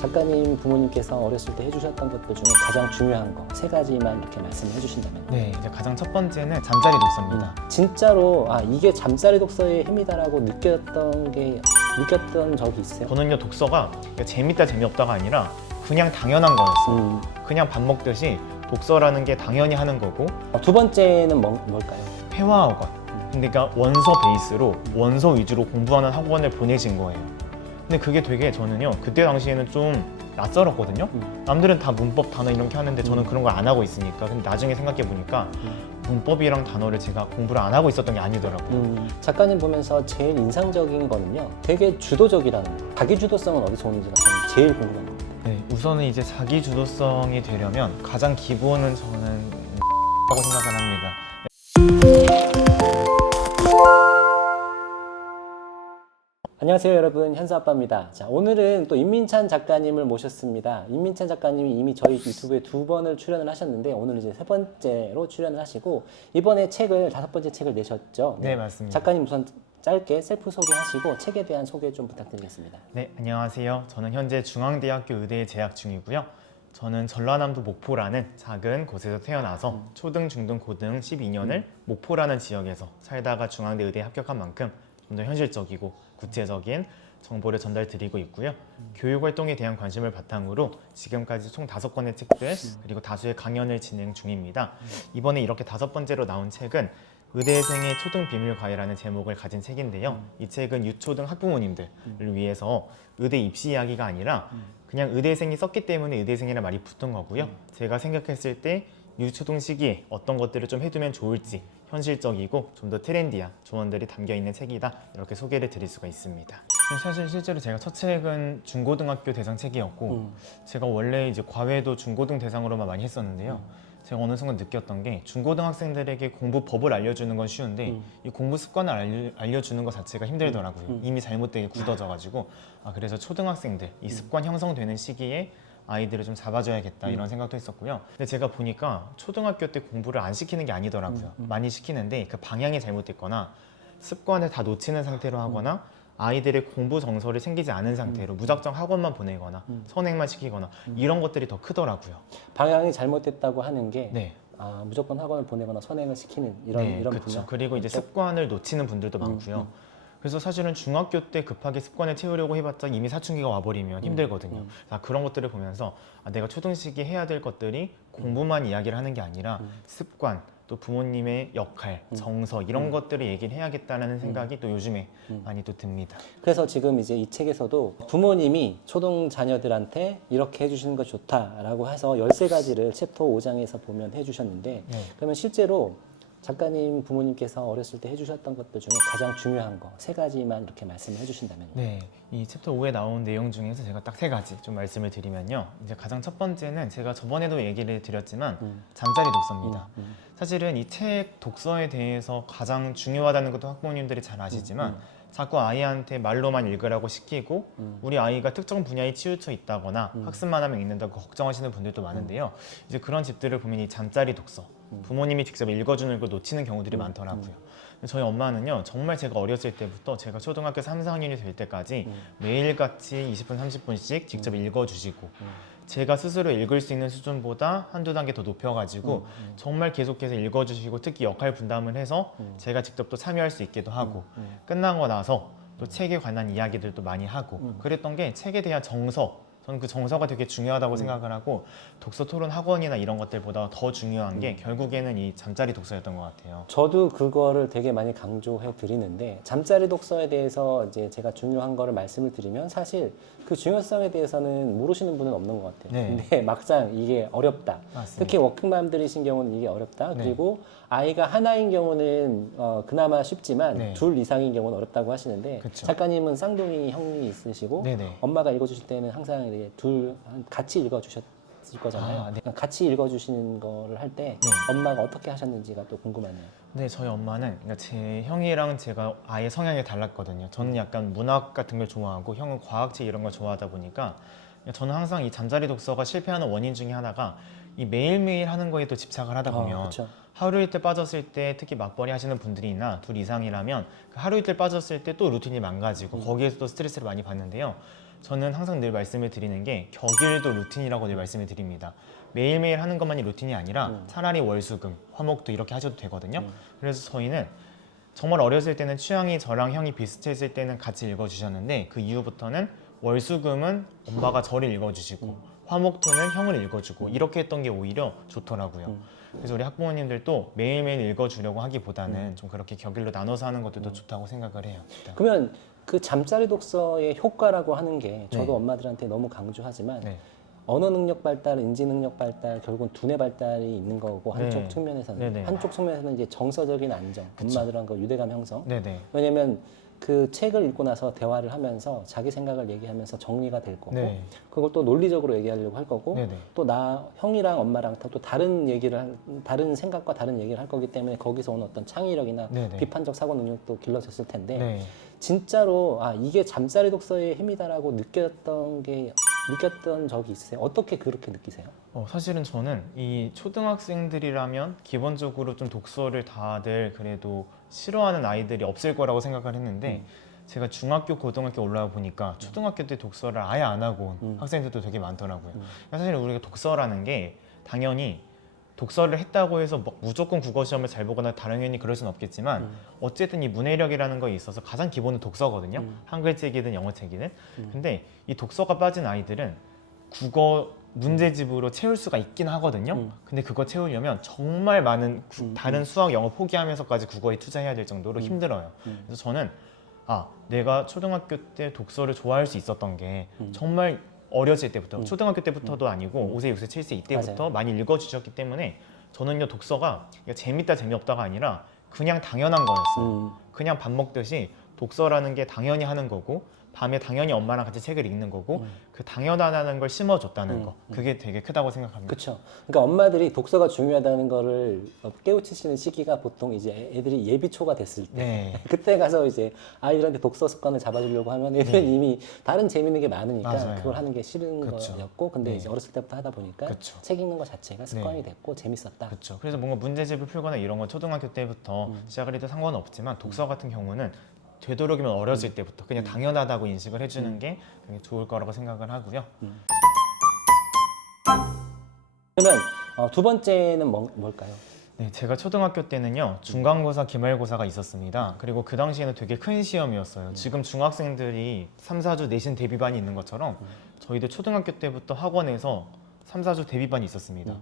작가님 부모님께서 어렸을 때 해주셨던 것들 중에 가장 중요한 거 세 가지만 이렇게 말씀을 해주신다면. 네, 이제 가장 첫 번째는 잠자리 독서입니다. 진짜로 이게 잠자리 독서의 힘이다라고 느꼈던 적이 있어요? 저는요, 독서가 재밌다 재미없다가 아니라 그냥 당연한 거였어요. 음. 그냥 밥 먹듯이 독서라는 게 당연히 하는 거고, 두 번째는 뭘까요? 회화학원. 그러니까 원서 베이스로 원서 위주로 공부하는 학원을 보내신 거예요. 근데 그게 되게 저는요, 그때 당시에는 좀 낯설었거든요. 남들은 다 문법 단어 이렇게 하는데 저는 그런 걸 안 하고 있으니까. 근데 나중에 생각해 보니까 문법이랑 단어를 제가 공부를 안 하고 있었던 게 아니더라고요. 작가님 보면서 제일 인상적인 거는요, 되게 주도적이라는 거. 자기 주도성은 어디서 오는지가 저는 제일 궁금합니다. 네, 우선은 이제 자기 주도성이 되려면 가장 기본은 저는 하고 생각을 합니다. 안녕하세요 여러분, 현수아빠입니다. 자, 오늘은 또 임민찬 작가님을 모셨습니다. 임민찬 작가님이 이미 저희 유튜브에 2번을 출연을 하셨는데 오늘 이제 3번째로 출연을 하시고 이번에 책을 5번째 책을 내셨죠? 네, 맞습니다. 작가님 우선 짧게 셀프 소개하시고 책에 대한 소개 좀 부탁드리겠습니다. 네, 안녕하세요. 저는 현재 중앙대학교 의대에 재학 중이고요. 저는 전라남도 목포라는 작은 곳에서 태어나서 초등, 중등, 고등 12년을 목포라는 지역에서 살다가 중앙대 의대에 합격한 만큼 좀 더 현실적이고 구체적인 정보를 전달드리고 있고요. 교육활동에 대한 관심을 바탕으로 지금까지 총 5권의 책들 그리고 다수의 강연을 진행 중입니다. 이번에 이렇게 5번째로 나온 책은 의대생의 초등 비밀과외라는 제목을 가진 책인데요. 이 책은 유초등 학부모님들을 위해서 의대 입시 이야기가 아니라 그냥 의대생이 썼기 때문에 의대생이라는 말이 붙은 거고요. 제가 생각했을 때 유초등 시기에 어떤 것들을 좀 해두면 좋을지 현실적이고 좀 더 트렌디한 조언들이 담겨있는 책이다, 이렇게 소개를 드릴 수가 있습니다. 사실 실제로 제가 첫 책은 중고등학교 대상 책이었고 제가 원래 이제 과외도 중고등 대상으로만 많이 했었는데요. 제가 어느 순간 느꼈던 게 중고등학생들에게 공부법을 알려주는 건 쉬운데 이 공부 습관을 알려주는 것 자체가 힘들더라고요. 이미 잘못되게 굳어져가지고 그래서 초등학생들 이 습관 형성되는 시기에 아이들을 좀 잡아줘야겠다 이런 생각도 했었고요. 근데 제가 보니까 초등학교 때 공부를 안 시키는 게 아니더라고요. 많이 시키는데 그 방향이 잘못됐거나 습관을 다 놓치는 상태로 하거나 아이들의 공부 정서를 챙기지 않은 상태로 무작정 학원만 보내거나 선행만 시키거나 이런 것들이 더 크더라고요. 방향이 잘못됐다고 하는 게 네. 무조건 학원을 보내거나 선행을 시키는 이런 그렇죠. 분야? 그리고 이제 습관을 놓치는 분들도 많고요. 그래서 사실은 중학교 때 급하게 습관을 채우려고 해봤자 이미 사춘기가 와버리면 힘들거든요. 그런 것들을 보면서 내가 초등 시기에 해야 될 것들이 공부만 이야기를 하는 게 아니라 습관, 또 부모님의 역할, 정서 이런 것들을 얘기를 해야겠다는 생각이 또 요즘에 많이 또 듭니다. 그래서 지금 이제 이 책에서도 부모님이 초등 자녀들한테 이렇게 해주시는 거 좋다라고 해서 13가지를 챕터 5장에서 보면 해주셨는데 그러면 실제로 작가님 부모님께서 어렸을 때 해주셨던 것들 중에 가장 중요한 거 3가지만 이렇게 말씀을 해주신다면요. 네, 이 챕터 5에 나온 내용 중에서 제가 딱 3가지 좀 말씀을 드리면요. 이제 가장 첫 번째는 제가 저번에도 얘기를 드렸지만 잠자리 독서입니다. 사실은 이 책 독서에 대해서 가장 중요하다는 것도 학부모님들이 잘 아시지만 자꾸 아이한테 말로만 읽으라고 시키고 우리 아이가 특정 분야에 치우쳐 있다거나 학습만 하면 읽는다고 걱정하시는 분들도 많은데요. 이제 그런 집들을 보면 이 잠자리 독서 부모님이 직접 읽어주는 걸 놓치는 경우들이 많더라고요. 저희 엄마는요, 정말 제가 어렸을 때부터 제가 초등학교 3, 4학년이 될 때까지 매일같이 20분, 30분씩 직접 읽어주시고 제가 스스로 읽을 수 있는 수준보다 한두 단계 더 높여가지고 정말 계속해서 읽어주시고 특히 역할 분담을 해서 제가 직접 또 참여할 수 있기도 하고 끝나고 나서 또 책에 관한 이야기들도 많이 하고 그랬던 게 책에 대한 정서, 저는 그 정서가 되게 중요하다고 생각을 하고 독서 토론 학원이나 이런 것들보다 더 중요한 게 결국에는 이 잠자리 독서였던 것 같아요. 저도 그거를 되게 많이 강조해 드리는데 잠자리 독서에 대해서 이제 제가 중요한 거를 말씀을 드리면 사실 그 중요성에 대해서는 모르시는 분은 없는 것 같아요. 근데 막상 이게 어렵다. 맞습니다. 특히 워킹맘들이신 경우는 이게 어렵다. 그리고 아이가 하나인 경우는 그나마 쉽지만 둘 이상인 경우는 어렵다고 하시는데 그쵸. 작가님은 쌍둥이 형이 있으시고 엄마가 읽어주실 때는 항상 이렇게 둘 같이 읽어주셨을 거잖아요. 같이 읽어주시는 거를 할 때 엄마가 어떻게 하셨는지가 또 궁금하네요. 네, 저희 엄마는 그러니까 제 형이랑 제가 아예 성향이 달랐거든요. 저는 약간 문학 같은 걸 좋아하고 형은 과학책 이런 걸 좋아하다 보니까 저는 항상 이 잠자리 독서가 실패하는 원인 중에 하나가 이 매일매일 하는 거에 또 집착을 하다 보면 하루 이틀 빠졌을 때 특히 맞벌이 하시는 분들이나 둘 이상이라면 그 하루 이틀 빠졌을 때 또 루틴이 망가지고 거기에서 또 스트레스를 많이 받는데요. 저는 항상 늘 말씀을 드리는 게 격일도 루틴이라고 늘 말씀을 드립니다. 매일매일 하는 것만이 루틴이 아니라 차라리 월수금, 화목도 이렇게 하셔도 되거든요. 그래서 저희는 정말 어렸을 때는 취향이 저랑 형이 비슷했을 때는 같이 읽어주셨는데 그 이후부터는 월수금은 엄마가 저를 읽어주시고 화목토는 형을 읽어주고 이렇게 했던 게 오히려 좋더라고요. 그래서 우리 학부모님들도 매일매일 읽어주려고 하기보다는 좀 그렇게 격일로 나눠서 하는 것도 더 좋다고 생각을 해요. 일단. 그러면 그 잠자리 독서의 효과라고 하는 게 저도 네. 엄마들한테 너무 강조하지만 네. 언어 능력 발달, 인지 능력 발달, 결국은 두뇌 발달이 있는 거고 한쪽 네. 측면에서는 네네. 한쪽 측면에서는 이제 정서적인 안정, 엄마들한테 유대감 형성. 네네. 왜냐면 그 책을 읽고 나서 대화를 하면서 자기 생각을 얘기하면서 정리가 될 거고 네. 그걸 또 논리적으로 얘기하려고 할 거고 네네. 또 나 형이랑 엄마랑 또 다른 생각과 다른 얘기를 할 거기 때문에 거기서 오는 어떤 창의력이나 네네. 비판적 사고 능력도 길러졌을 텐데 네. 진짜로 아 이게 잠자리 독서의 힘이다라고 느꼈던 적이 있으세요? 어떻게 그렇게 느끼세요? 사실은 저는 이 초등학생들이라면 기본적으로 좀 독서를 다들 그래도 싫어하는 아이들이 없을 거라고 생각을 했는데 제가 중학교, 고등학교 올라와 보니까 초등학교 때 독서를 아예 안 하고 온 학생들도 되게 많더라고요. 사실 우리가 독서라는 게 당연히 독서를 했다고 해서 뭐 무조건 국어 시험을 잘 보거나 당연히 그럴 수는 없겠지만 어쨌든 이 문해력이라는 거에 있어서 가장 기본은 독서거든요. 한글책이든 영어책이든. 근데 이 독서가 빠진 아이들은 국어 문제집으로 채울 수가 있긴 하거든요. 근데 그거 채우려면 정말 많은 다른 수학, 영어 포기하면서까지 국어에 투자해야 될 정도로 힘들어요. 그래서 저는 내가 초등학교 때 독서를 좋아할 수 있었던 게 정말 어렸을 때부터 초등학교 때부터도 아니고 5세, 6세, 7세 이때부터 맞아요. 많이 읽어주셨기 때문에 저는요 독서가 재밌다 재미없다가 아니라 그냥 당연한 거였어요. 그냥 밥 먹듯이 독서라는 게 당연히 하는 거고 밤에 당연히 엄마랑 같이 책을 읽는 거고 그 당연하다는 걸 심어줬다는 거 그게 되게 크다고 생각합니다. 그렇죠. 그러니까 엄마들이 독서가 중요하다는 거를 깨우치시는 시기가 보통 이제 애들이 예비초가 됐을 때 네. 그때 가서 이제 아이들한테 독서 습관을 잡아주려고 하면 애들은 이미 다른 재밌는 게 많으니까 맞아요. 그걸 하는 게 싫은 그쵸. 거였고 근데 네. 이제 어렸을 때부터 하다 보니까 그쵸. 책 읽는 것 자체가 습관이 됐고 재밌었다. 그렇죠. 그래서 뭔가 문제집을 풀거나 이런 건 초등학교 때부터 시작을 해도 상관은 없지만 독서 같은 경우는 되도록이면 어렸을 때부터 그냥 당연하다고 인식을 해주는 게 되게 좋을 거라고 생각을 하고요. 그러면 두 번째는 뭘까요? 네, 제가 초등학교 때는요 중간고사, 기말고사가 있었습니다. 그리고 그 당시에는 되게 큰 시험이었어요. 지금 중학생들이 3, 4주 내신 대비반이 있는 것처럼 저희도 초등학교 때부터 학원에서 3, 4주 대비반이 있었습니다.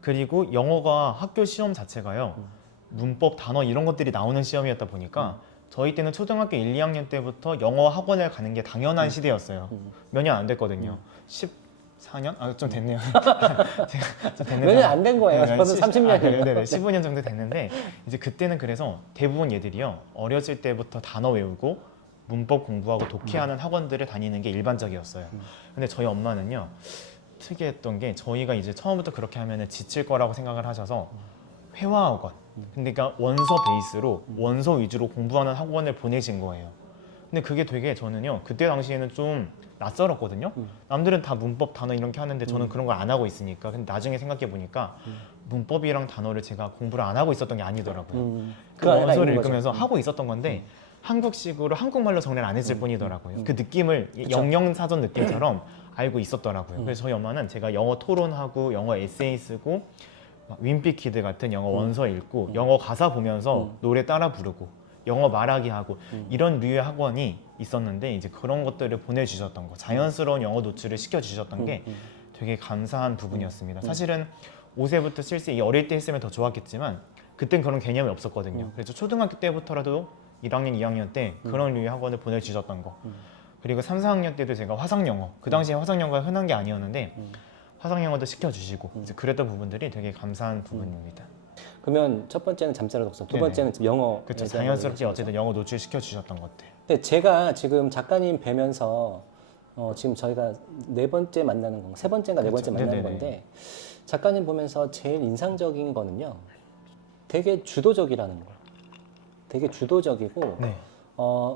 그리고 영어가 학교 시험 자체가요 문법, 단어 이런 것들이 나오는 시험이었다 보니까 저희 때는 초등학교 1, 2학년 때부터 영어 학원을 가는 게 당연한 시대였어요. 몇 년 안 됐거든요. 14년? 좀 됐네요. 제가 좀 됐는데. 몇 년 안 된 거예요. 네, 저는 30년이에요. 네네, 15년 정도 됐는데 이제 그때는 그래서 대부분 얘들이요 어렸을 때부터 단어 외우고 문법 공부하고 독해하는 학원들을 다니는 게 일반적이었어요. 근데 저희 엄마는요 특이했던 게 저희가 이제 처음부터 그렇게 하면은 지칠 거라고 생각을 하셔서 회화학원, 그러니까 원서 베이스로 원서 위주로 공부하는 학원을 보내신 거예요. 근데 그게 되게 저는요 그때 당시에는 좀 낯설었거든요. 남들은 다 문법, 단어 이렇게 하는데 저는 그런 걸 안 하고 있으니까. 근데 나중에 생각해 보니까 문법이랑 단어를 제가 공부를 안 하고 있었던 게 아니더라고요. 그 안에가 원서를 있는 거죠. 읽으면서 하고 있었던 건데 한국식으로 한국말로 정리를 안 했을 뿐이더라고요. 그 느낌을 영영사전 느낌처럼 알고 있었더라고요. 그래서 저희 엄마는 제가 영어 토론하고 영어 에세이 쓰고 윈피키드 같은 영어 원서 읽고 영어 가사 보면서 노래 따라 부르고 영어 말하기 하고 이런 류의 학원이 있었는데 이제 그런 것들을 보내주셨던 거 자연스러운 영어 노출을 시켜주셨던 게 되게 감사한 부분이었습니다. 사실은 5세부터 7세 이 어릴 때 했으면 더 좋았겠지만 그땐 그런 개념이 없었거든요. 그래서 초등학교 때부터라도 1학년, 2학년 때 그런 류의 학원을 보내주셨던 거 그리고 3, 4학년 때도 제가 화상영어 그 당시에 화상영어가 흔한 게 아니었는데 화상영어도 시켜주시고 이제 그랬던 부분들이 되게 감사한 부분입니다. 그러면 첫 번째는 잠자리 독서, 두 네네. 번째는 영어. 그렇죠. 자연스럽게 어쨌든 영어 노출시켜 주셨던 것들. 근데 제가 지금 작가님 뵈면서 지금 저희가 네 번째 만나는 건, 세 번째인가 네 번째 그렇죠. 만나는 네네네. 건데 작가님 보면서 제일 인상적인 거는요. 되게 주도적이라는 거. 되게 주도적이고 네.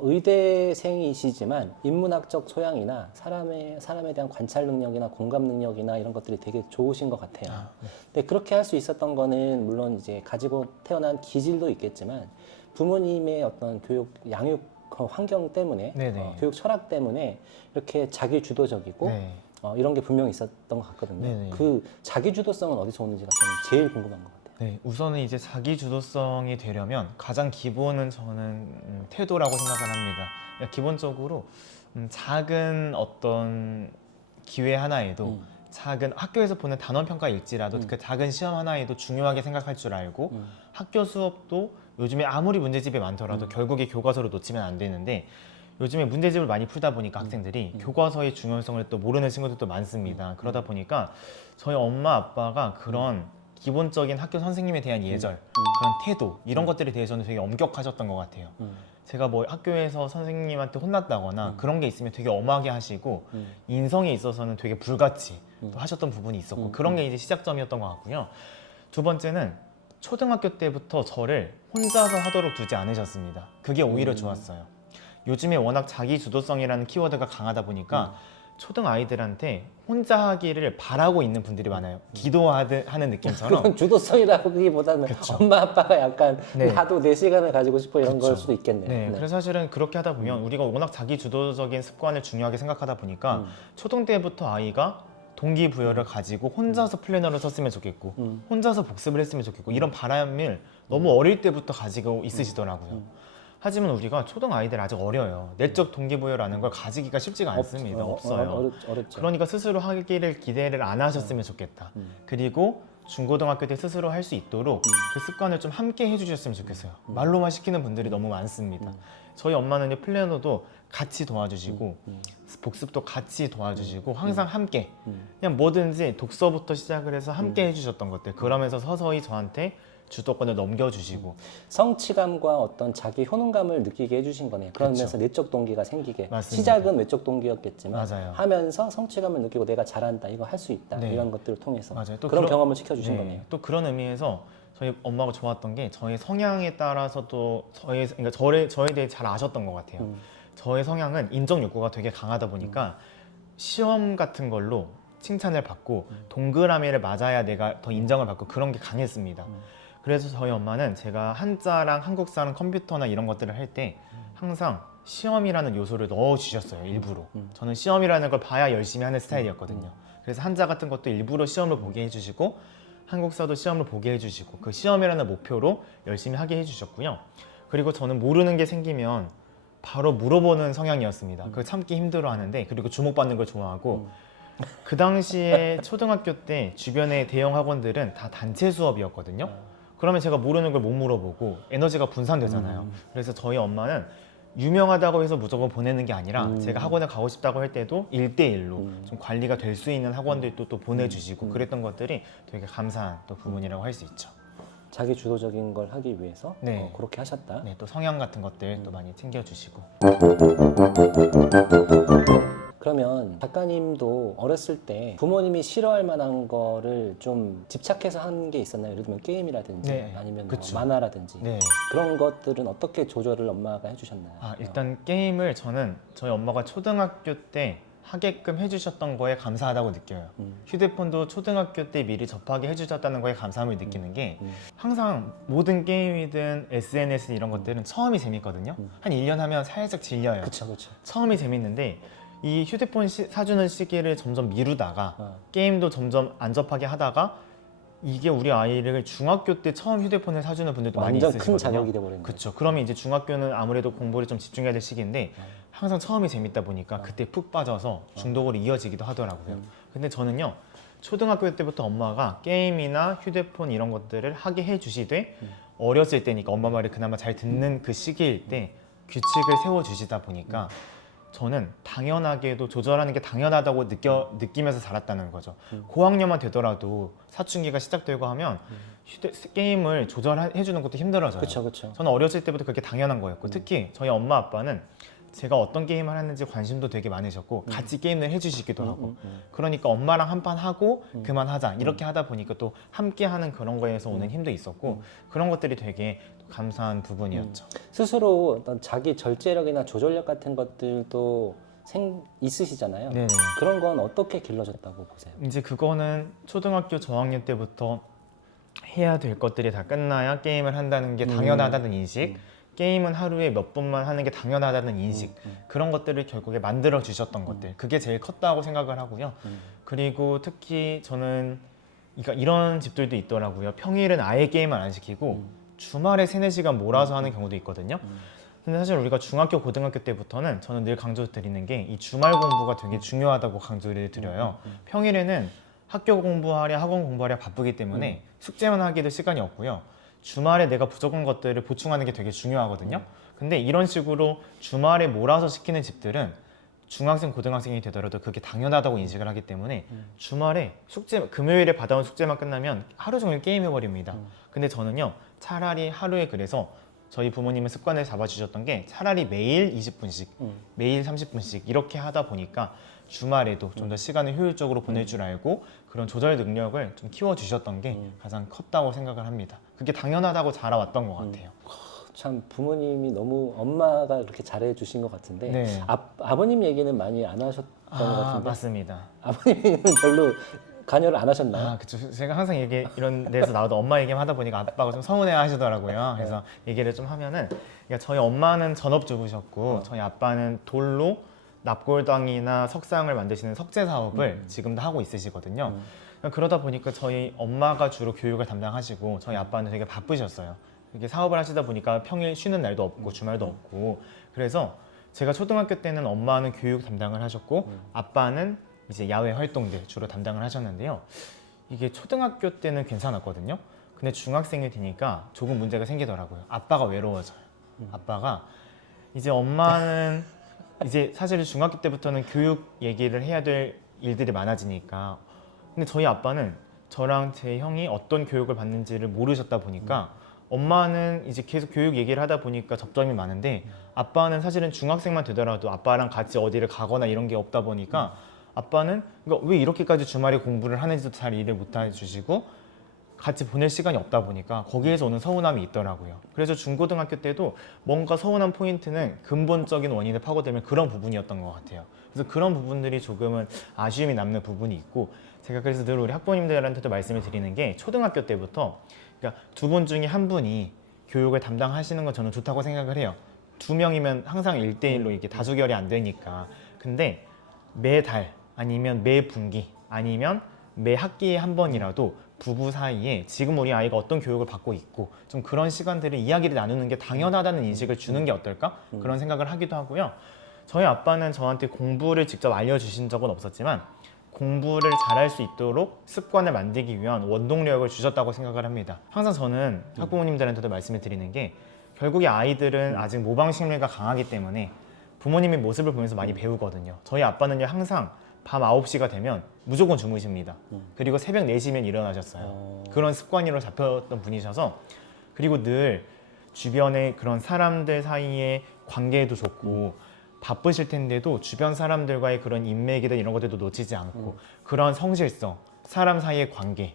의대생이시지만 인문학적 소양이나 사람에 대한 관찰 능력이나 공감 능력이나 이런 것들이 되게 좋으신 것 같아요. 네. 근데 그렇게 할 수 있었던 거는 물론 이제 가지고 태어난 기질도 있겠지만 부모님의 어떤 교육, 양육 그 환경 때문에 네네. 교육 철학 때문에 이렇게 자기 주도적이고 네. 이런 게 분명히 있었던 것 같거든요. 네네. 그 자기 주도성은 어디서 오는지가 저는 제일 궁금한 것 같아요. 네, 우선은 이제 자기 주도성이 되려면 가장 기본은 저는 태도라고 생각을 합니다. 그러니까 기본적으로 작은 어떤 기회 하나에도 작은 학교에서 보는 단원 평가일지라도 그 작은 시험 하나에도 중요하게 생각할 줄 알고 학교 수업도 요즘에 아무리 문제집이 많더라도 결국에 교과서를 놓치면 안 되는데 요즘에 문제집을 많이 풀다 보니까 학생들이 교과서의 중요성을 또 모르는 친구들도 많습니다. 그러다 보니까 저희 엄마 아빠가 그런 기본적인 학교 선생님에 대한 예절, 그런 태도 이런 것들에 대해서는 되게 엄격하셨던 것 같아요. 제가 뭐 학교에서 선생님한테 혼났다거나 그런 게 있으면 되게 엄하게 하시고 인성에 있어서는 되게 불같이 또 하셨던 부분이 있었고 그런 게 이제 시작점이었던 것 같고요. 두 번째는 초등학교 때부터 저를 혼자서 하도록 두지 않으셨습니다. 그게 오히려 좋았어요. 요즘에 워낙 자기 주도성이라는 키워드가 강하다 보니까 초등 아이들한테 혼자 하기를 바라고 있는 분들이 많아요. 기도하는 느낌처럼. 그건 주도성이라고 하기보다는 그쵸. 엄마 아빠가 약간 네. 나도 내 시간을 가지고 싶어 이런 그쵸. 걸 수도 있겠네요. 네, 그래서 사실은 그렇게 하다 보면 우리가 워낙 자기 주도적인 습관을 중요하게 생각하다 보니까 초등 때부터 아이가 동기부여를 가지고 혼자서 플래너를 썼으면 좋겠고 혼자서 복습을 했으면 좋겠고 이런 바람을 너무 어릴 때부터 가지고 있으시더라고요. 하지만 우리가 초등 아이들 아직 어려요. 내적 동기부여라는 걸 가지기가 쉽지가 않습니다. 없어요. 어렵죠. 그러니까 스스로 하기를 기대를 안 하셨으면 좋겠다. 그리고 중고등학교 때 스스로 할 수 있도록 그 습관을 좀 함께 해주셨으면 좋겠어요. 말로만 시키는 분들이 너무 많습니다. 저희 엄마는 플래너도 같이 도와주시고 복습도 같이 도와주시고 항상 함께 그냥 뭐든지 독서부터 시작을 해서 함께 해주셨던 것들 그러면서 서서히 저한테 주도권을 넘겨주시고 성취감과 어떤 자기 효능감을 느끼게 해주신 거네요. 그러면서 그쵸. 내적 동기가 생기게. 맞습니다. 시작은 외적 동기였겠지만 맞아요. 하면서 성취감을 느끼고 내가 잘한다, 이거 할 수 있다 네. 이런 것들을 통해서 맞아요. 또 그런 경험을 시켜주신 네, 거네요. 또 그런 의미에서 저희 엄마가 좋았던 게 저의 성향에 따라서 또 그러니까 저에 대해 잘 아셨던 것 같아요. 저의 성향은 인정 욕구가 되게 강하다 보니까 시험 같은 걸로 칭찬을 받고 동그라미를 맞아야 내가 더 인정을 받고 그런 게 강했습니다. 그래서 저희 엄마는 제가 한자랑 한국사랑 컴퓨터나 이런 것들을 할 때 항상 시험이라는 요소를 넣어주셨어요. 일부러. 저는 시험이라는 걸 봐야 열심히 하는 스타일이었거든요. 그래서 한자 같은 것도 일부러 시험을 보게 해주시고 한국사도 시험을 보게 해주시고 그 시험이라는 목표로 열심히 하게 해주셨고요. 그리고 저는 모르는 게 생기면 바로 물어보는 성향이었습니다. 그걸 참기 힘들어 하는데 그리고 주목받는 걸 좋아하고 그 당시에 초등학교 때 주변의 대형 학원들은 다 단체 수업이었거든요. 그러면 제가 모르는 걸 못 물어보고 에너지가 분산되잖아요. 그래서 저희 엄마는 유명하다고 해서 무조건 보내는 게 아니라 제가 학원에 가고 싶다고 할 때도 1대1로 좀 관리가 될 수 있는 학원들도 또 보내주시고 그랬던 것들이 되게 감사한 또 부분이라고 할 수 있죠. 자기 주도적인 걸 하기 위해서 네. 그렇게 하셨다. 네, 또 성향 같은 것들 또 많이 챙겨주시고. 그러면 작가님도 어렸을 때 부모님이 싫어할 만한 거를 좀 집착해서 한 게 있었나요? 예를 들면 게임이라든지 네, 아니면 그쵸. 만화라든지 네. 그런 것들은 어떻게 조절을 엄마가 해주셨나요? 일단 게임을 저는 저희 엄마가 초등학교 때 하게끔 해주셨던 거에 감사하다고 느껴요. 휴대폰도 초등학교 때 미리 접하게 해주셨다는 거에 감사함을 느끼는 게 항상 모든 게임이든 SNS 이런 것들은 처음이 재밌거든요. 한 1년 하면 살짝 질려요. 그렇죠. 처음이 재밌는데 이 휴대폰 사주는 시기를 점점 미루다가 게임도 점점 안 접하게 하다가 이게 우리 아이를 중학교 때 처음 휴대폰을 사주는 분들도 많이 완전 있으시거든요. 큰 자극이 돼버리는 거예요. 그렇죠. 그러면 이제 중학교는 아무래도 공부를 좀 집중해야 될 시기인데 항상 처음이 재밌다 보니까 그때 푹 빠져서 중독으로 이어지기도 하더라고요. 근데 저는요 초등학교 때부터 엄마가 게임이나 휴대폰 이런 것들을 하게 해주시되 어렸을 때니까 엄마 말을 그나마 잘 듣는 그 시기일 때 규칙을 세워주시다 보니까 저는 당연하게도 조절하는 게 당연하다고 느끼면서 자랐다는 거죠. 고학년만 되더라도 사춘기가 시작되고 하면 게임을 조절해주는 것도 힘들어져요. 그렇죠. 저는 어렸을 때부터 그게 당연한 거였고 특히 저희 엄마 아빠는 제가 어떤 게임을 하는지 관심도 되게 많으셨고 같이 게임을 해주시기도 하고 그러니까 엄마랑 한 판 하고 그만하자 이렇게 하다 보니까 또 함께 하는 그런 거에서 오는 힘도 있었고 그런 것들이 되게 감사한 부분이었죠. 스스로 어떤 자기 절제력이나 조절력 같은 것들도 있으시잖아요. 네네. 그런 건 어떻게 길러졌다고 보세요? 이제 그거는 초등학교 저학년 때부터 해야 될 것들이 다 끝나야 게임을 한다는 게 당연하다는 인식 게임은 하루에 몇 분만 하는 게 당연하다는 인식, 그런 것들을 결국에 만들어 주셨던 것들, 그게 제일 컸다고 생각을 하고요. 그리고 특히 저는 이런 집들도 있더라고요. 평일은 아예 게임을 안 시키고 주말에 3-4시간 몰아서 하는 경우도 있거든요. 근데 사실 우리가 중학교, 고등학교 때부터는 저는 늘 강조드리는 게 이 주말 공부가 되게 중요하다고 강조를 드려요. 평일에는 학교 공부하랴 학원 공부하랴 바쁘기 때문에 숙제만 하기도 시간이 없고요. 주말에 내가 부족한 것들을 보충하는 게 되게 중요하거든요. 근데 이런 식으로 주말에 몰아서 시키는 집들은 중학생, 고등학생이 되더라도 그게 당연하다고 인식을 하기 때문에 주말에 금요일에 받아온 숙제만 끝나면 하루 종일 게임해버립니다. 근데 저는요, 차라리 하루에, 그래서 저희 부모님은 습관을 잡아주셨던 게 차라리 매일 20분씩, 매일 30분씩 이렇게 하다 보니까 주말에도 좀 더 시간을 효율적으로 보낼 줄 알고 그런 조절 능력을 좀 키워주셨던 게 가장 컸다고 생각을 합니다. 그게 당연하다고 자라왔던 것 같아요. 참 부모님이 너무 엄마가 그렇게 잘해주신 것 같은데 네. 아버님 얘기는 많이 안 하셨던 것 같은데 맞습니다. 아버님은 별로 관여를 안 하셨나요? 그쵸. 제가 항상 이런 데서 나와도 엄마 얘기만 하다 보니까 아빠가 좀 서운해 하시더라고요. 그래서 얘기를 좀 하면은, 그러니까 저희 엄마는 전업주부셨고 저희 아빠는 돌로 납골당이나 석상을 만드시는 석재 사업을 지금도 하고 있으시거든요. 그러다 보니까 저희 엄마가 주로 교육을 담당하시고 저희 아빠는 되게 바쁘셨어요. 이렇게 사업을 하시다 보니까 평일 쉬는 날도 없고 주말도 없고, 그래서 제가 초등학교 때는 엄마는 교육 담당을 하셨고 아빠는 이제 야외 활동들 주로 담당을 하셨는데요. 이게 초등학교 때는 괜찮았거든요. 근데 중학생이 되니까 조금 문제가 생기더라고요. 아빠가 외로워져요. 아빠가 이제 엄마는 이제 사실 중학교 때부터는 교육 얘기를 해야 될 일들이 많아지니까, 근데 저희 아빠는 저랑 제 형이 어떤 교육을 받는지를 모르셨다 보니까 엄마는 이제 계속 교육 얘기를 하다 보니까 접점이 많은데 아빠는 사실은 중학생만 되더라도 아빠랑 같이 어디를 가거나 이런 게 없다 보니까 아빠는 그러니까 왜 이렇게까지 주말에 공부를 하는지도 잘 이해를 못 해주시고 같이 보낼 시간이 없다 보니까 거기에서 오는 서운함이 있더라고요. 그래서 중고등학교 때도 뭔가 서운한 포인트는 근본적인 원인을 파고들면 그런 부분이었던 것 같아요. 그래서 그런 부분들이 조금은 아쉬움이 남는 부분이 있고, 제가 그래서 늘 우리 학부모님들한테도 말씀을 드리는 게 초등학교 때부터 그러니까 2분 중에 1분이 교육을 담당하시는 건 저는 좋다고 생각을 해요. 2명이면 항상 1대1로 이렇게 다수결이 안 되니까. 근데 매달 아니면 매 분기 아니면 매 학기에 한 번이라도 부부 사이에 지금 우리 아이가 어떤 교육을 받고 있고 좀 그런 시간들을 이야기를 나누는 게 당연하다는 인식을 주는 게 어떨까? 그런 생각을 하기도 하고요. 저희 아빠는 저한테 공부를 직접 알려주신 적은 없었지만 공부를 잘할 수 있도록 습관을 만들기 위한 원동력을 주셨다고 생각을 합니다. 항상 저는 학부모님들한테도 말씀을 드리는 게 결국에 아이들은 아직 모방 심리가 강하기 때문에 부모님의 모습을 보면서 많이 배우거든요. 저희 아빠는요, 항상 밤 9시가 되면 무조건 주무십니다. 그리고 새벽 4시면 일어나셨어요. 그런 습관으로 잡혔던 분이셔서, 그리고 늘 주변의 그런 사람들 사이의 관계도 좋고 바쁘실 텐데도 주변 사람들과의 그런 인맥이든 이런 것들도 놓치지 않고 그런 성실성, 사람 사이의 관계,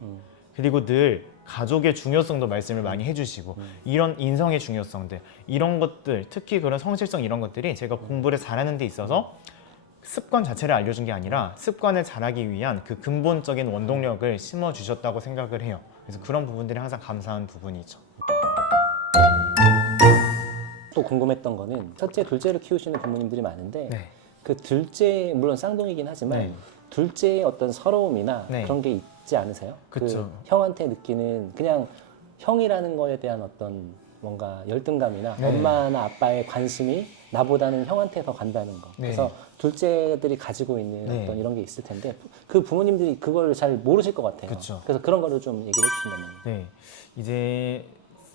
그리고 늘 가족의 중요성도 말씀을 많이 해주시고 이런 인성의 중요성들, 이런 것들, 특히 그런 성실성 이런 것들이 제가 공부를 잘하는 데 있어서 습관 자체를 알려준 게 아니라 습관을 잘하기 위한 그 근본적인 원동력을 심어주셨다고 생각을 해요. 그래서 그런 부분들이 항상 감사한 부분이죠. 또 궁금했던 거는 첫째, 둘째를 키우시는 부모님들이 많은데 네. 그 둘째, 물론 쌍둥이긴 하지만 네. 둘째의 어떤 서러움이나 네. 그런 게 있지 않으세요? 그쵸. 그 형한테 느끼는 그냥 형이라는 거에 대한 어떤 뭔가 열등감이나 네. 엄마나 아빠의 관심이 나보다는 형한테 더 간다는 거. 네. 그래서 둘째들이 가지고 있는 네. 어떤 이런 게 있을 텐데 그 부모님들이 그걸 잘 모르실 것 같아요. 그쵸. 그래서 그런 거를 좀 얘기를 해주신다면. 네, 이제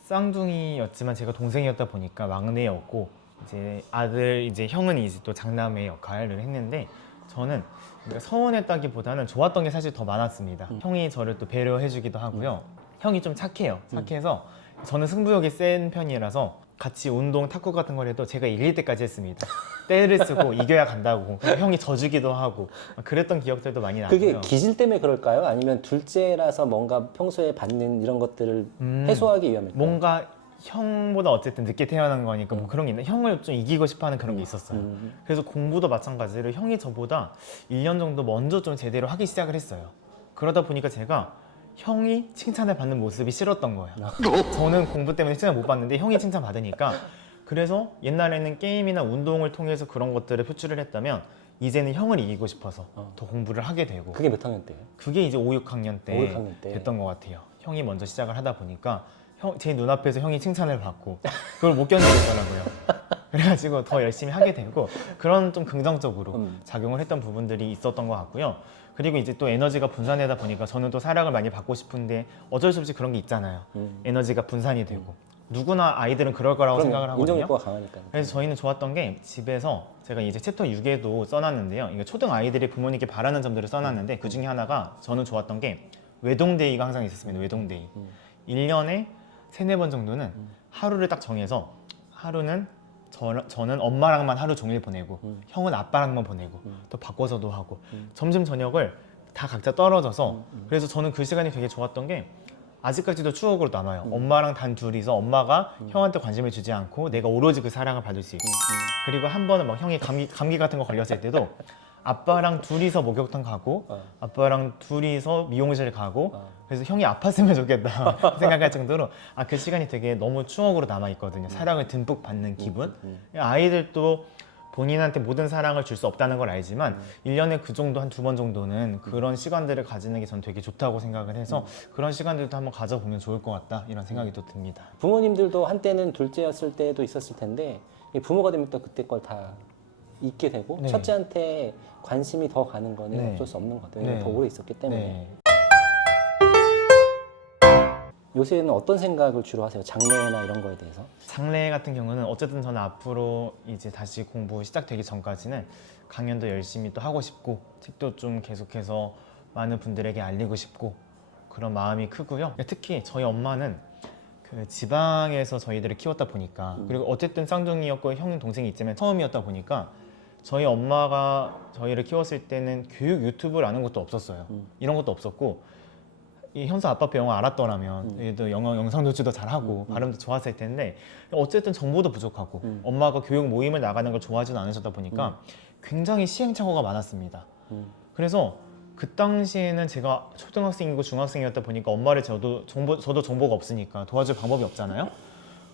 쌍둥이였지만 제가 동생이었다 보니까 막내였고 이제 아들, 이제 형은 이제 또 장남의 역할을 했는데 저는 그러니까 서운했다기보다는 좋았던 게 사실 더 많았습니다. 형이 저를 또 배려해주기도 하고요. 형이 좀 착해요. 착해서 저는 승부욕이 센 편이라서 같이 운동, 탁구 같은 걸 해도 제가 이길 때까지 했습니다. 때를 쓰고 이겨야 간다고. 형이 져주기도 하고 그랬던 기억들도 많이 나고요. 그게 기질 때문에 그럴까요? 아니면 둘째라서 뭔가 평소에 받는 이런 것들을 해소하기 위함일까요? 뭔가 형보다 어쨌든 늦게 태어난 거니까 뭐 그런 게 있나? 형을 좀 이기고 싶어하는 그런 게 있었어요. 그래서 공부도 마찬가지로 형이 저보다 1년 정도 먼저 좀 제대로 하기 시작을 했어요. 그러다 보니까 제가 형이 칭찬을 받는 모습이 싫었던 거예요. 저는 공부 때문에 칭찬을 못 받는데 형이 칭찬 받으니까 그래서 옛날에는 게임이나 운동을 통해서 그런 것들을 표출을 했다면 이제는 형을 이기고 싶어서 더 공부를 하게 되고 그게 몇 학년 때예요? 그게 이제 5, 6학년 때 5, 6학년 때. 됐던 것 같아요. 형이 먼저 시작을 하다 보니까 제 눈앞에서 형이 칭찬을 받고 그걸 못 견디겠더라고요. 그래가지고 더 열심히 하게 되고 그런 좀 긍정적으로 작용을 했던 부분들이 있었던 것 같고요. 그리고 이제 또 에너지가 분산되다 보니까 저는 또 사랑을 많이 받고 싶은데 어쩔 수 없이 그런 게 있잖아요. 에너지가 분산이 되고 누구나 아이들은 그럴 거라고 생각을 하거든요. 인정욕구가 강하니까. 그래서 저희는 좋았던 게 집에서 제가 이제 챕터 6에도 써놨는데요. 이게 초등 아이들이 부모님께 바라는 점들을 써놨는데 그 중에 하나가 저는 좋았던 게 외동데이가 항상 있었습니다. 외동데이. 1년에 3, 4번 정도는 하루를 딱 정해서 하루는 저는 엄마랑만 하루 종일 보내고 형은 아빠랑만 보내고 또 바꿔서도 하고 점심 저녁을 다 각자 떨어져서 그래서 저는 그 시간이 되게 좋았던 게 아직까지도 추억으로 남아요. 엄마랑 단 둘이서 엄마가 형한테 관심을 주지 않고 내가 오로지 그 사랑을 받을 수 있고 그리고 한 번은 막 형이 감기 같은 거 걸렸을 때도 아빠랑 둘이서 목욕탕 가고 아빠랑 둘이서 미용실 가고 그래서 형이 아팠으면 좋겠다 생각할 정도로 그 시간이 되게 너무 추억으로 남아있거든요. 사랑을 듬뿍 받는 기분. 아이들도 본인한테 모든 사랑을 줄 수 없다는 걸 알지만 1년에 그 정도 한 2번 정도는 그런 시간들을 가지는 게 전 되게 좋다고 생각을 해서 그런 시간들도 한번 가져보면 좋을 것 같다 이런 생각이 또 듭니다. 부모님들도 한때는 둘째였을 때도 있었을 텐데 이 부모가 되면 또 그때 걸 다 잊게 되고 네. 첫째한테 관심이 더 가는 거는 네. 어쩔 수 없는 것 같아요. 네. 더 오래 있었기 때문에. 네. 요새는 어떤 생각을 주로 하세요? 장래나 이런 거에 대해서? 장래 같은 경우는 어쨌든 저는 앞으로 이제 다시 공부 시작되기 전까지는 강연도 열심히 또 하고 싶고 책도 좀 계속해서 많은 분들에게 알리고 싶고 그런 마음이 크고요. 특히 저희 엄마는 그 지방에서 저희들을 키웠다 보니까 그리고 어쨌든 쌍둥이였고 형 동생이 있지만 처음이었다 보니까 저희 엄마가 저희를 키웠을 때는 교육 유튜브라는 것도 없었어요. 이런 것도 없었고 이 현수 아빠 영어 알았더라면 얘도 영어 영상 노출도 잘하고 발음도 좋았을 텐데 어쨌든 정보도 부족하고 엄마가 교육 모임을 나가는 걸 좋아하지는 않으셨다 보니까 굉장히 시행착오가 많았습니다. 그래서 그 당시에는 제가 초등학생이고 중학생이었다 보니까 엄마를 저도 정보가 없으니까 도와줄 방법이 없잖아요.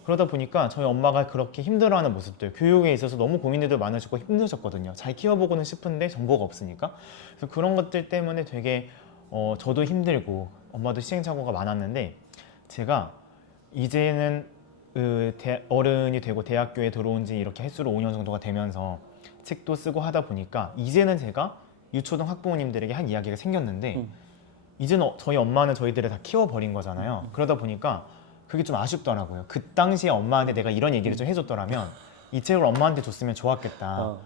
그러다 보니까 저희 엄마가 그렇게 힘들어하는 모습들, 교육에 있어서 너무 고민들도 많으셨고 힘드셨거든요. 잘 키워보고는 싶은데 정보가 없으니까. 그래서 그런 것들 때문에 되게 저도 힘들고 엄마도 시행착오가 많았는데 제가 이제는 어른이 되고 대학교에 들어온 지 이렇게 횟수로 5년 정도가 되면서 책도 쓰고 하다 보니까 이제는 제가 유초등 학부모님들에게 한 이야기가 생겼는데 이제는 저희 엄마는 저희들을 다 키워버린 거잖아요. 그러다 보니까 그게 좀 아쉽더라고요. 그 당시에 엄마한테 내가 이런 얘기를 좀 해줬더라면 이 책을 엄마한테 줬으면 좋았겠다.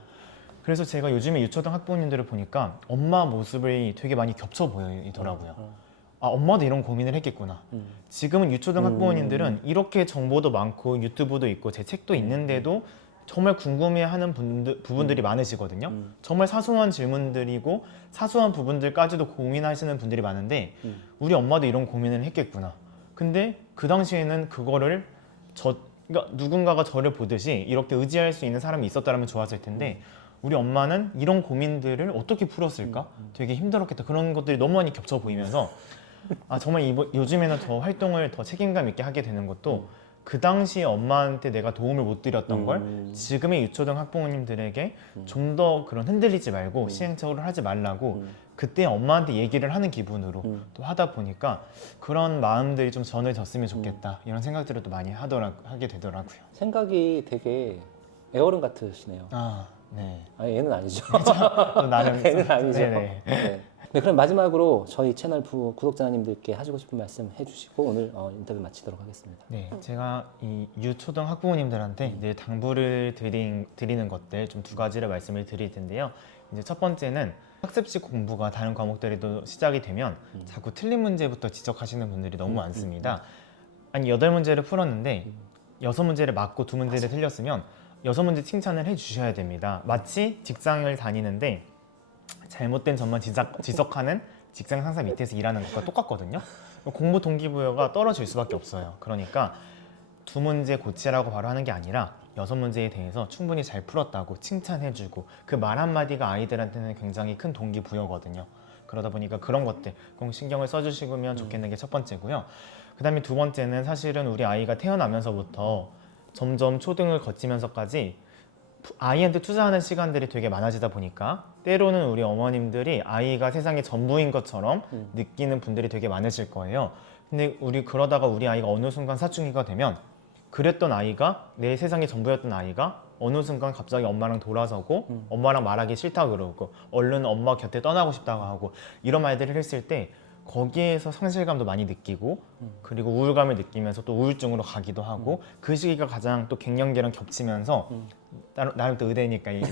그래서 제가 요즘에 유초등 학부모님들을 보니까 엄마 모습이 되게 많이 겹쳐 보이더라고요. 엄마도 이런 고민을 했겠구나. 지금은 유초등 학부모님들은 이렇게 정보도 많고 유튜브도 있고 제 책도 있는데도 정말 궁금해하는 부분들이 많으시거든요. 정말 사소한 질문들이고 사소한 부분들까지도 고민하시는 분들이 많은데 우리 엄마도 이런 고민을 했겠구나. 근데 그 당시에는 그거를 그러니까 누군가가 저를 보듯이 이렇게 의지할 수 있는 사람이 있었다면 좋았을 텐데 우리 엄마는 이런 고민들을 어떻게 풀었을까? 되게 힘들었겠다. 그런 것들이 너무 많이 겹쳐 보이면서 정말 요즘에는 더 활동을 더 책임감 있게 하게 되는 것도 그 당시에 엄마한테 내가 도움을 못 드렸던 걸 지금의 유초등 학부모님들에게 좀 더 그런 흔들리지 말고 시행착오를 하지 말라고 그때 엄마한테 얘기를 하는 기분으로 또 하다 보니까 그런 마음들이 좀 전해졌으면 좋겠다 이런 생각들을 또 많이 하게 되더라고요. 생각이 되게 애어른 같으시네요. 네. 얘는 아니죠. 또 나름 애는 아니죠. 네네. 네, 그럼 마지막으로 저희 채널 구독자님들께 하시고 싶은 말씀 해주시고 오늘 인터뷰 마치도록 하겠습니다. 네, 제가 이 유초등 학부모님들한테 늘 당부를 드리는 것들 좀 2가지를 말씀을 드릴 텐데요. 이제 첫 번째는 학습식 공부가 다른 과목들에도 시작이 되면 자꾸 틀린 문제부터 지적하시는 분들이 너무 많습니다. 아니 8문제를 풀었는데 6문제를 맞고 2문제를 틀렸으면 6문제 칭찬을 해주셔야 됩니다. 마치 직장을 다니는데 잘못된 점만 지적하는 직장 상사 밑에서 일하는 것과 똑같거든요. 공부 동기부여가 떨어질 수밖에 없어요. 그러니까 2문제 고치라고 바로 하는 게 아니라 6문제에 대해서 충분히 잘 풀었다고 칭찬해주고 그 말 한마디가 아이들한테는 굉장히 큰 동기부여거든요. 그러다 보니까 그런 것들 꼭 신경을 써주시면 좋겠는 게 첫 번째고요. 그 다음에 2번째는 사실은 우리 아이가 태어나면서부터 점점 초등을 거치면서까지 아이한테 투자하는 시간들이 되게 많아지다 보니까 때로는 우리 어머님들이 아이가 세상의 전부인 것처럼 느끼는 분들이 되게 많으실 거예요. 근데 그러다가 우리 아이가 어느 순간 사춘기가 되면 그랬던 아이가 내 세상의 전부였던 아이가 어느 순간 갑자기 엄마랑 돌아서고 엄마랑 말하기 싫다고 그러고 얼른 엄마 곁에 떠나고 싶다고 하고 이런 말들을 했을 때 거기에서 상실감도 많이 느끼고 그리고 우울감을 느끼면서 또 우울증으로 가기도 하고 그 시기가 가장 또 갱년기랑 겹치면서 나름 또 의대니까 네,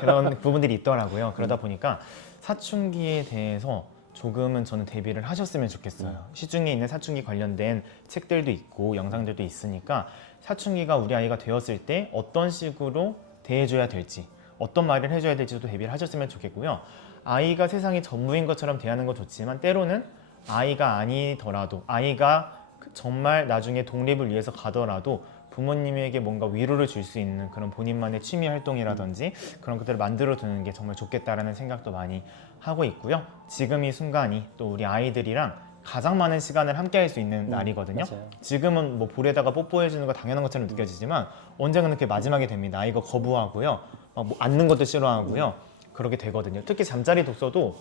그런 부분들이 있더라고요. 그러다 보니까 사춘기에 대해서 조금은 저는 대비를 하셨으면 좋겠어요. 시중에 있는 사춘기 관련된 책들도 있고 영상들도 있으니까 사춘기가 우리 아이가 되었을 때 어떤 식으로 대해줘야 될지 어떤 말을 해줘야 될지도 대비를 하셨으면 좋겠고요. 아이가 세상의 전부인 것처럼 대하는 건 좋지만 때로는 아이가 아니더라도 아이가 정말 나중에 독립을 위해서 가더라도 부모님에게 뭔가 위로를 줄 수 있는 그런 본인만의 취미 활동이라든지 그런 것들을 만들어 두는 게 정말 좋겠다라는 생각도 많이 하고 있고요. 지금 이 순간이 또 우리 아이들이랑 가장 많은 시간을 함께 할 수 있는 날이거든요. 맞아요. 지금은 뭐 볼에다가 뽀뽀해 주는 거 당연한 것처럼 느껴지지만 언젠가는 그게 마지막이 됩니다. 아이가 거부하고요. 막 뭐 앉는 것도 싫어하고요. 그렇게 되거든요. 특히 잠자리 독서도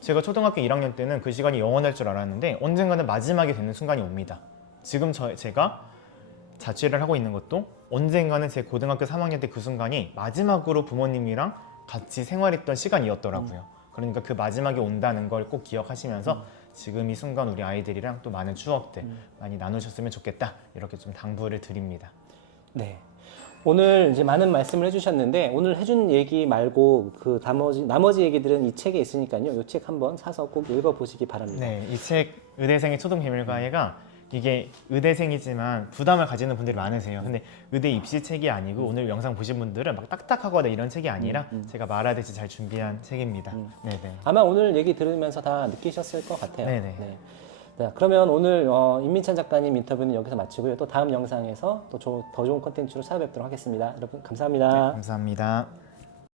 제가 초등학교 1학년 때는 그 시간이 영원할 줄 알았는데 언젠가는 마지막이 되는 순간이 옵니다. 지금 제가 자취를 하고 있는 것도 언젠가는 제 고등학교 3학년 때 그 순간이 마지막으로 부모님이랑 같이 생활했던 시간이었더라고요. 그러니까 그 마지막이 온다는 걸 꼭 기억하시면서 지금 이 순간 우리 아이들이랑 또 많은 추억들 많이 나누셨으면 좋겠다 이렇게 좀 당부를 드립니다. 네. 오늘 이제 많은 말씀을 해주셨는데 오늘 해준 얘기 말고 그 나머지 얘기들은 이 책에 있으니까요. 이 책 한번 사서 꼭 읽어보시기 바랍니다. 네, 이 책 의대생의 초등비밀과외가 이게 의대생이지만 부담을 가지는 분들이 많으세요. 근데 의대 입시 책이 아니고 오늘 영상 보신 분들은 막 딱딱하거나 이런 책이 아니라 제가 말하듯이 잘 준비한 책입니다. 네네. 아마 오늘 얘기 들으면서 다 느끼셨을 것 같아요. 네네. 네. 자, 그러면 오늘 임민찬 작가님 인터뷰는 여기서 마치고요. 또 다음 영상에서 또 더 좋은 콘텐츠로 찾아뵙도록 하겠습니다. 여러분 감사합니다. 감사합니다.